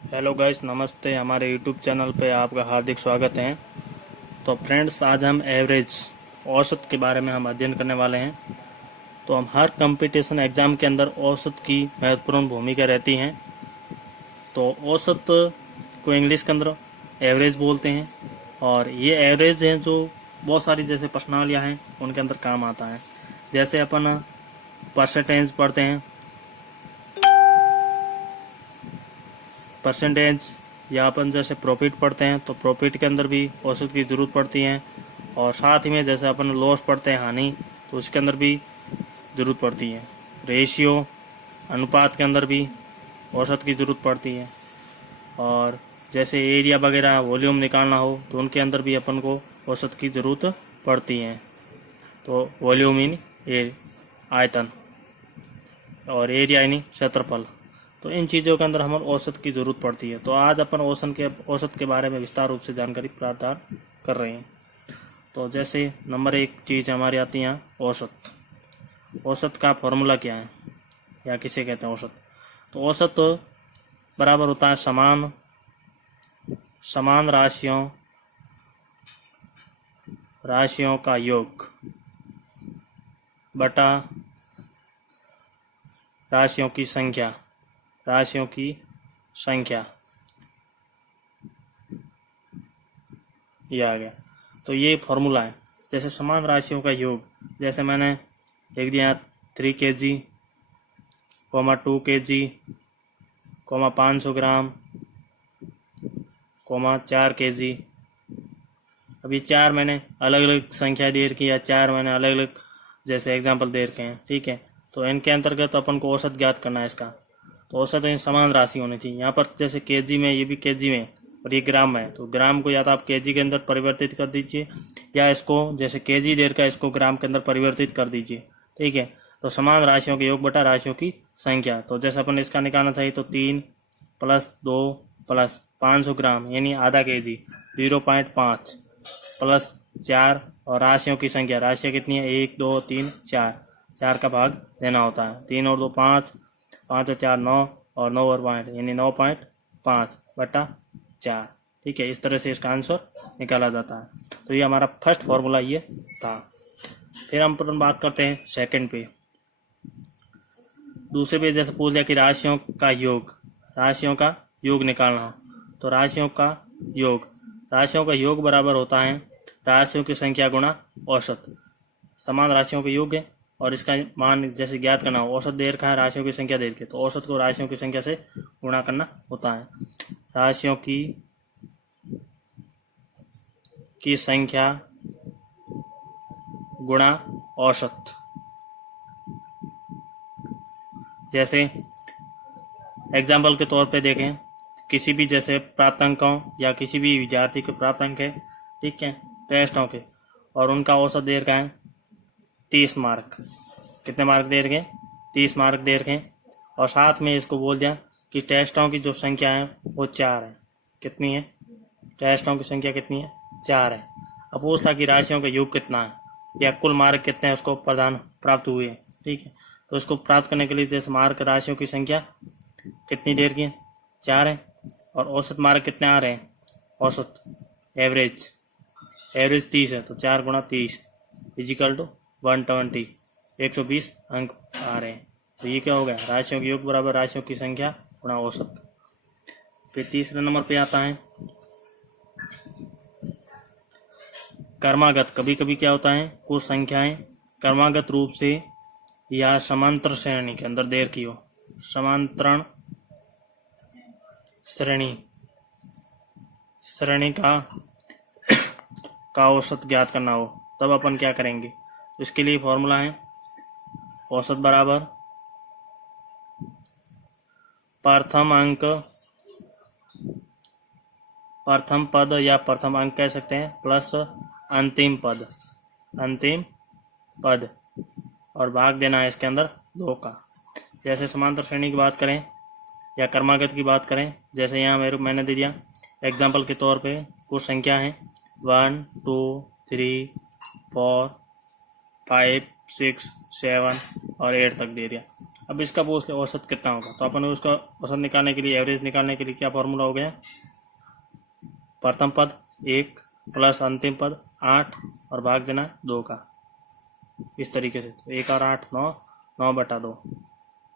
Hello guys, नमस्ते। हमारे YouTube channel पे आपका हार्दिक स्वागत है। तो फ्रेंड्स, आज हम एवरेज औसत के बारे में हम अध्ययन करने वाले हैं। तो हम हर कंपटीशन एग्जाम के अंदर औसत की महत्वपूर्ण भूमिका रहती है। तो औसत को इंग्लिश के अंदर एवरेज बोलते हैं, और ये एवरेज है जो बहुत सारी जैसे प्रश्नावलियाँ हैं उनके अंदर काम आता है। जैसे अपन परसेंटेज पढ़ते हैं, परसेंटेज, या अपन जैसे प्रॉफिट पढ़ते हैं तो प्रॉफिट के अंदर भी औसत की ज़रूरत पड़ती है। और साथ ही में जैसे अपन लॉस पढ़ते हैं, हानि, तो उसके अंदर भी ज़रूरत पड़ती है। रेशियो, अनुपात के अंदर भी औसत की ज़रूरत पड़ती है। और जैसे एरिया वगैरह वॉल्यूम निकालना हो तो उनके अंदर भी अपन को औसत की ज़रूरत पड़ती है। तो वॉल्यूम इन आयतन, और एरिया यानी क्षेत्रफल। तो इन चीज़ों के अंदर हमें औसत की ज़रूरत पड़ती है। तो आज अपन औसत के बारे में विस्तार रूप से जानकारी प्रदान कर रहे हैं। तो जैसे नंबर एक चीज़ हमारी आती है औसत। औसत का फॉर्मूला क्या है, या किसे कहते हैं औसत? तो औसत बराबर होता है समान राशियों का योग बटा राशियों की संख्या। ये आ गया। तो ये फॉर्मूला है। जैसे समान राशियों का योग, जैसे मैंने लिख दिया 3 kg, 2 kg, 500 ग्राम, 4 kg। अभी चार मैंने अलग अलग संख्या दे रखी, या चार मैंने अलग अलग जैसे एग्जाम्पल दे रखे हैं, ठीक है। तो इनके अंतर्गत अपन को औसत ज्ञात करना है इसका। तो औसत समान राशि होनी चाहिए। यहाँ पर जैसे केजी में, ये भी केजी में और ये ग्राम में है, तो ग्राम को या तो आप केजी के अंदर परिवर्तित कर दीजिए, या इसको जैसे केजी दे रखा है इसको ग्राम के अंदर परिवर्तित कर दीजिए, ठीक है। तो समान राशियों के योग बटा राशियों की संख्या। तो जैसे अपन इसका निकालना चाहिए, तो 3 + 2 + 500 ग्राम यानी आधा केजी, 0.5 + 4, और राशियों की संख्या, राशियाँ कितनी है, 1 2 3 4, 4 का भाग देना होता है। 3 और 2 5, 5 और 4 9, और 9 और पॉइंट यानी 9.5 बटा 4, ठीक है। इस तरह से इसका आंसर निकाला जाता है। तो ये हमारा फर्स्ट फॉर्मूला ये था। फिर हम बात करते हैं सेकंड पे। दूसरे पे जैसे पूछ लिया कि राशियों का योग निकालना हो, तो राशियों का योग बराबर होता है राशियों की संख्या गुणा औसत। समान राशियों के योग है, और इसका मान जैसे ज्ञात करना हो, औसत दे रखा है, राशियों की संख्या दे रखी है, तो औसत को राशियों की संख्या से गुणा करना होता है। राशियों की संख्या गुणा औसत। जैसे एग्जाम्पल के तौर पे देखें, किसी भी जैसे प्राप्तांकों या किसी भी विद्यार्थी के प्राप्तांक है, ठीक है, टेस्टों के, और उनका औसत दे रखा है 30 मार्क। कितने मार्क दे रखे? 30 मार्क दे रखे। और साथ में इसको बोल दिया कि टेस्टों की जो संख्या है वो 4 है। कितनी है? टेस्टों की संख्या कितनी है? 4 है। अब पूछता कि राशियों का योग कितना है, या कुल मार्क कितने हैं उसको प्राप्त हुए, ठीक है। तो इसको प्राप्त करने के लिए जैसे मार्क, राशियों की संख्या कितनी देर की है? 4 है। और औसत मार्क कितने आ रहे हैं? औसत एवरेज 30 है, तो 4 × 30 = 120, 120 अंक आ रहे हैं। तो ये क्या हो गया? राशियों के योग बराबर राशियों की संख्या गुणा औसत। फिर तीसरे नंबर पे आता है क्रमागत। कभी कभी क्या होता है, कुछ संख्याएं क्रमागत रूप से या समांतर श्रेणी के अंदर दे रखी हो, समांतरण श्रेणी का औसत ज्ञात करना हो, तब अपन क्या करेंगे? तो इसके लिए फॉर्मूला है औसत बराबर प्रथम पद या प्रथम अंक कह सकते हैं, प्लस अंतिम पद, और भाग देना है इसके अंदर 2 का। जैसे समांतर श्रेणी की बात करें या क्रमागत की बात करें, जैसे यहाँ मैंने दे दिया एग्जाम्पल के तौर पे, कुछ संख्या है 1 2 3 4 5 6 7 और 8 तक दे दिया। अब इसका पूछ ले औसत कितना होगा, तो अपन उसका औसत निकालने के लिए, एवरेज निकालने के लिए क्या फॉर्मूला हो गया, प्रथम पद 1 प्लस अंतिम पद 8 और भाग देना 2 का, इस तरीके से। तो 1 और 8 9, 9/2,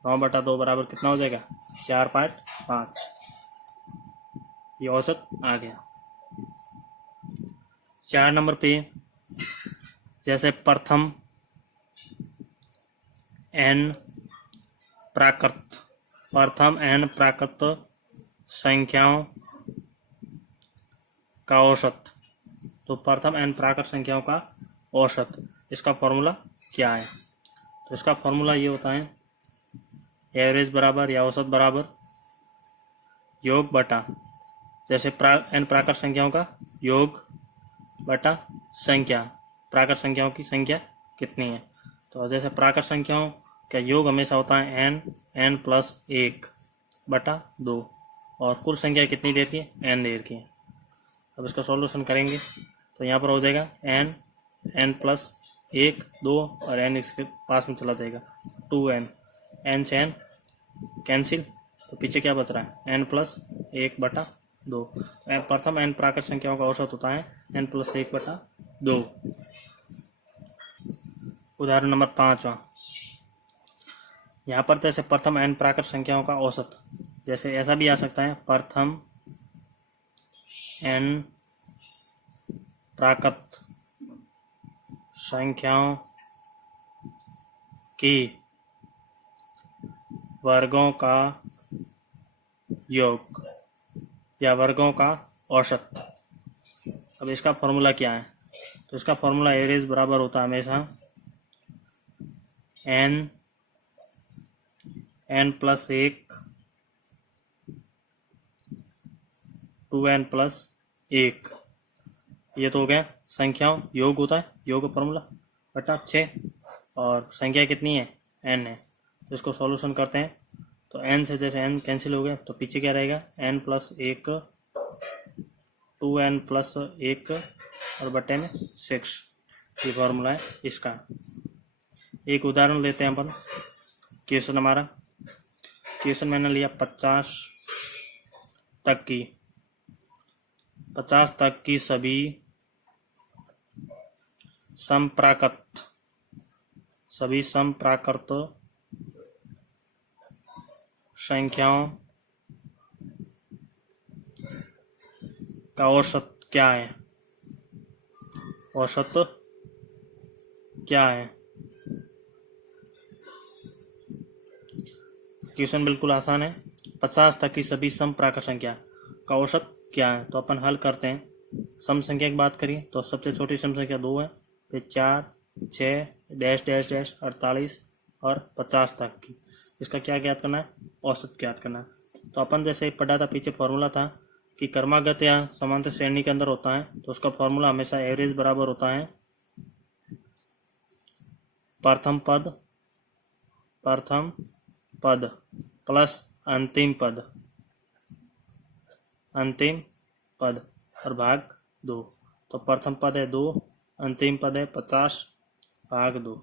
9/2 बराबर कितना हो जाएगा 4.5। ये औसत आ गया। 4 नंबर पे जैसे प्रथम n प्राकृत संख्याओं का औसत, तो प्रथम n प्राकृत संख्याओं का औसत, इसका फॉर्मूला क्या है, तो इसका फॉर्मूला ये होता है एवरेज बराबर या औसत बराबर योग बटा, जैसे n प्राकृत संख्याओं का योग बटा संख्या, प्राकृत संख्याओं की संख्या कितनी है। तो जैसे प्राकृत संख्याओं का योग हमेशा होता है n प्लस 1/2 और कुल संख्या कितनी देर की है, n देर की है। अब इसका सॉल्यूशन करेंगे तो यहाँ पर हो जाएगा n प्लस 1 2 और n इसके पास में चला जाएगा 2n, n से n कैंसिल, तो पीछे क्या बच रहा है n प्लस 1/2। प्रथम n प्राकृत संख्याओं का औसत होता है n प्लस 1/2। उदाहरण नंबर 5, यहाँ पर जैसे प्रथम n प्राकृत संख्याओं का औसत, जैसे ऐसा भी आ सकता है प्रथम n प्राकृत संख्याओं की वर्गों का योग या वर्गों का औसत। अब इसका फॉर्मूला क्या है, तो इसका फॉर्मूला एवरेज बराबर होता है हमेशा n प्लस 1 2n प्लस 1, ये तो हो गया संख्याओं, योग होता है योग का फॉर्मूला बटा 6 और संख्या कितनी है n है। तो इसको सॉल्यूशन करते हैं तो n से जैसे n कैंसिल हो गया तो पीछे क्या रहेगा n प्लस 1 2n प्लस 1 और बटे में 6, ये फॉर्मूला है इसका। एक उदाहरण लेते हैं अपन, क्वेश्चन हमारा, क्वेश्चन मैंने लिया 50 तक की सभी समप्राकृत संख्याओं का औसत क्या है, औसत क्या है। क्वेश्चन बिल्कुल आसान है, 50 तक की सभी समप्राकृत संख्या का औसत क्या है। तो अपन हल करते हैं, सम संख्या की बात करिए तो सबसे छोटी सम संख्या 2 है, फिर 4 6 डैश डैश डैश 48 और 50 तक की, इसका क्या ज्ञात करना है, औसत ज्ञात करना है। तो अपन जैसे पढ़ा था पीछे फॉर्मूला था कि क्रमागत या समांतर श्रेणी के अंदर होता है, तो उसका फॉर्मूला हमेशा एवरेज बराबर होता है प्रथम पद प्लस अंतिम पद और भाग 2। तो प्रथम पद है 2, अंतिम पद है 50 भाग 2,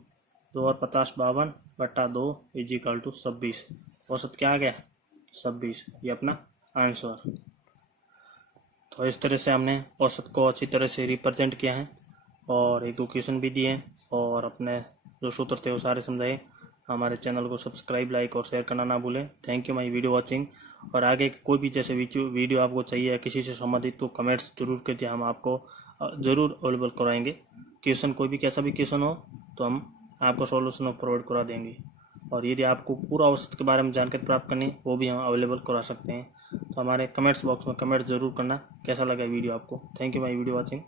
2 और 50 52/2 इजिकल टू 26। औसत क्या आ गया 26, ये अपना आंसर। तो इस तरह से हमने औसत को अच्छी तरह से रिप्रेजेंट किया है और एक दो क्वेश्चन भी दिए और अपने जो सूत्र थे वो सारे समझाए। हमारे चैनल को सब्सक्राइब लाइक और शेयर करना ना भूलें। Thank you my video watching. और आगे कोई भी जैसे वीडियो आपको चाहिए या किसी से संबंधित तो कमेंट्स जरूर कीजिए, हम आपको ज़रूर अवेलेबल कराएंगे। क्वेश्चन कोई भी कैसा भी क्वेश्चन हो तो हम आपको सॉल्यूशन प्रोवाइड करा देंगे। और यदि आपको पूरा औसत के बारे में जानकारी प्राप्त करनी वो भी हम अवेलेबल करा सकते हैं। तो हमारे कमेंट्स बॉक्स में कमेंट जरूर करना कैसा लगा वीडियो आपको। Thank you my video watching.